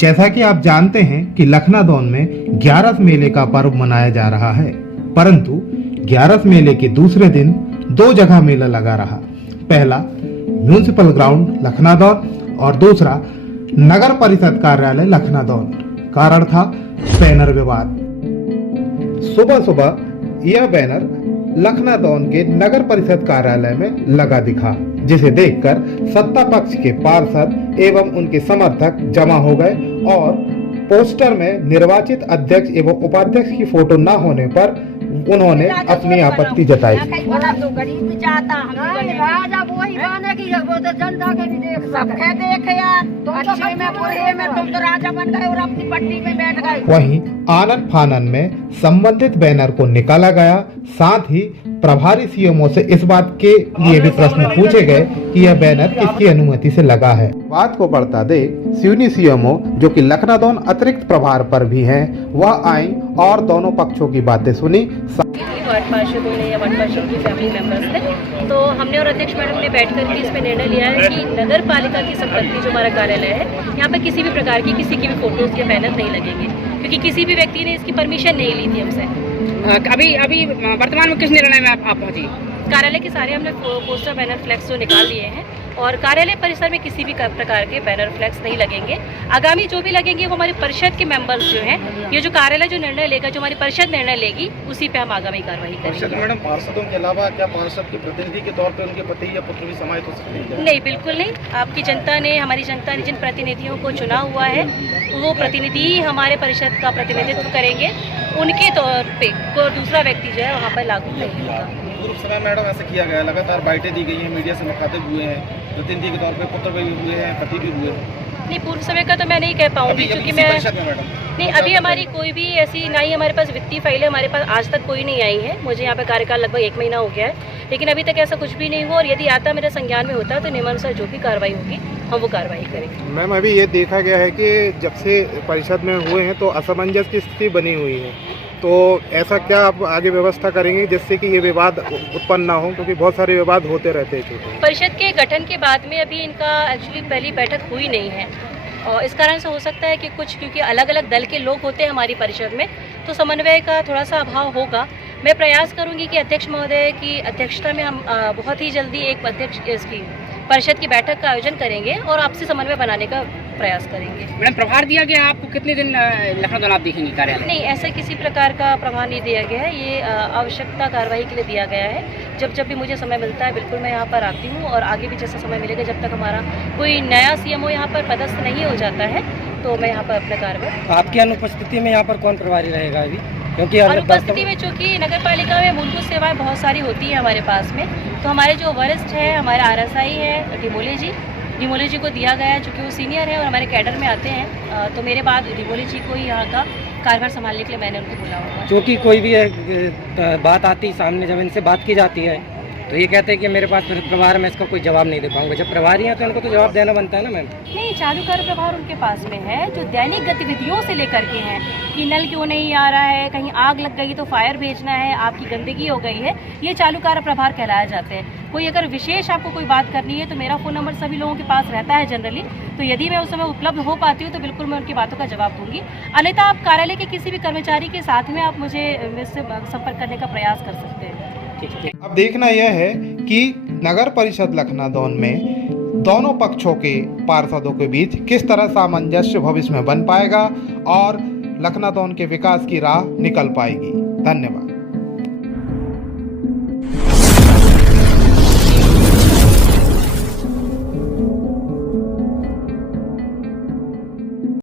जैसा कि आप जानते हैं कि लखनादौन में ग्यारस मेले का पर्व मनाया जा रहा है, परंतु ग्यारस मेले के दूसरे दिन दो जगह मेला लगा रहा। पहला म्यूनिसिपल ग्राउंड लखनादौन और दूसरा नगर परिषद कार्यालय लखनादौन। कारण था बैनर विवाद। सुबह सुबह यह बैनर लखनादौन के नगर परिषद कार्यालय में लगा दिखा, जिसे देखकर सत्ता पक्ष के पार्षद एवं उनके समर्थक जमा हो गए और पोस्टर में निर्वाचित अध्यक्ष एवं उपाध्यक्ष की फोटो न होने पर उन्होंने अपनी आपत्ति जताई। वहीं आनन फानन में संबंधित बैनर को निकाला गया। साथ ही प्रभारी सीएमओ से इस बात के लिए भी प्रश्न पूछे गए कि यह बैनर किसकी अनुमति से लगा है। बात को बढ़ता देख सिवनी सीएमओ, जो कि लखनादौन अतिरिक्त प्रभार पर भी हैं, वह आई और दोनों पक्षों की बातें सुनी। वार्ड पार्षदों ने या वार्ड पार्षद की फैमिली मेंबर्स थे, तो हमने और अध्यक्ष मैडम ने बैठ कर के इसमें निर्णय लिया है कि नगर पालिका की संपत्ति जो हमारा कार्यालय है, यहाँ पर किसी भी प्रकार की किसी की भी फोटोज या बैनर नहीं लगेंगे, क्योंकि किसी भी व्यक्ति ने इसकी परमिशन नहीं ली थी हमसे। अभी वर्तमान में किस निर्णय में आप पहुंची? कार्यालय के सारे हमने पोस्टर बैनर फ्लैक्स जो निकाल लिए हैं और कार्यालय परिसर में किसी भी प्रकार के बैनर फ्लैक्स नहीं लगेंगे। आगामी जो भी लगेंगे वो हमारी परिषद के मेंबर्स जो हैं, ये जो कार्यालय जो निर्णय लेगा, जो हमारी परिषद निर्णय लेगी, उसी पे हम आगामी कार्रवाई करेंगे। मैडम, पार्षदों के अलावा क्या पार्षद के प्रतिनिधि के तौर पे उनके पति या पुत्र भी समाहित हो सकते हैं? नहीं, बिल्कुल नहीं। आपकी जनता ने, हमारी जनता ने जिन प्रतिनिधियों को चुना हुआ है, वो प्रतिनिधि हमारे परिषद का प्रतिनिधित्व करेंगे। उनके तौर पे कोई दूसरा व्यक्ति जो है वहाँ पर लागू नहीं होगा। पूर्व समय मैडम ऐसा किया गया, लगातार बाइटें दी गई हैं, मीडिया से मुखातिब हुए हैं, प्रतिनिधि के तौर पे पुत्र भी हुए हैं, पति भी हुए हैं। नहीं, पूर्व समय का तो मैं नहीं कह पाऊंगी, क्योंकि मैं नहीं, अभी हमारी कोई भी ऐसी ना ही हमारे पास वित्तीय फाइलें हमारे पास आज तक कोई नहीं आई है। मुझे यहाँ पे कार्यकाल लगभग 1 महीना हो गया है, लेकिन अभी तक ऐसा कुछ भी नहीं हुआ। और यदि आता मेरे संज्ञान में होता है तो नियमानुसार जो भी कार्रवाई होगी हम वो कार्रवाई करेंगे। मैम, अभी ये देखा गया है कि जब से परिषद में हुए हैं तो असमंजस की स्थिति बनी हुई है, तो ऐसा क्या आप आगे व्यवस्था करेंगे जिससे कि ये विवाद उत्पन्न ना हो, क्योंकि बहुत सारे विवाद होते रहते हैं। परिषद के गठन के बाद में अभी इनका एक्चुअली पहली बैठक हुई नहीं है, और इस कारण से हो सकता है कि कुछ, क्योंकि अलग अलग दल के लोग होते हैं हमारी परिषद में, तो समन्वय का थोड़ा सा अभाव होगा। मैं प्रयास करूंगी कि अध्यक्ष महोदय की अध्यक्षता में हम बहुत ही जल्दी एक इसकी परिषद की बैठक का आयोजन करेंगे और आपसी समन्वय बनाने का प्रयास करेंगे। मैडम, प्रभार दिया गया आपको, कितने दिन लखनऊ आप देखेंगे कार्यालय? नहीं, ऐसे किसी प्रकार का प्रभार नहीं दिया गया है। ये आवश्यकता कार्रवाई के लिए दिया गया है। जब भी मुझे समय मिलता है बिल्कुल मैं यहाँ पर आती हूँ, और आगे भी जैसा समय मिलेगा, जब तक हमारा कोई नया सीएमओ यहाँ पर पदस्थ नहीं हो जाता है, तो मैं यहाँ पर अपना कार्रवाई। आपकी अनुपस्थिति में यहाँ पर कौन प्रभारी रहेगा अभी? क्योंकि अनुपस्थिति में, चूँकि नगर पालिका में मूलभूत सेवाएं बहुत सारी होती है हमारे पास में, तो हमारे जो वरिष्ठ है, हमारे RSI है डिमोले जी को दिया गया है, चूँकि वो सीनियर है और हमारे कैडर में आते हैं। तो मेरे बाद डिमोले जी को ही यहाँ का कार्यभार संभालने के लिए मैंने उनको बुला हुआ। क्योंकि कोई भी बात आती सामने, जब इनसे बात की जाती है तो ये कहते हैं कि मेरे पास प्रभार में इसका कोई जवाब नहीं दे पाऊंगा। जब प्रभारी हैं तो इनको तो जवाब देना बनता है ना मैम। नहीं, चालू कार्य प्रभार उनके पास में है, जो दैनिक गतिविधियों से लेकर के हैं कि नल क्यों नहीं आ रहा है, कहीं आग लग गई तो फायर भेजना है, आपकी गंदगी हो गई है, ये चालू कार्य प्रभार कहलाया जाते हैं। कोई अगर विशेष आपको कोई बात करनी है तो मेरा फ़ोन नंबर सभी लोगों के पास रहता है जनरली, तो यदि मैं उस समय उपलब्ध हो पाती हूँ तो बिल्कुल मैं उनकी बातों का जवाब दूंगी। अन्यथा आप कार्यालय के किसी भी कर्मचारी के साथ में आप मुझे संपर्क करने का प्रयास कर सकते हैं। अब देखना यह है कि नगर परिषद लखनादौन में दोनों पक्षों के पार्षदों के बीच किस तरह सामंजस्य भविष्य में बन पाएगा और लखनादौन के विकास की राह निकल पाएगी। धन्यवाद।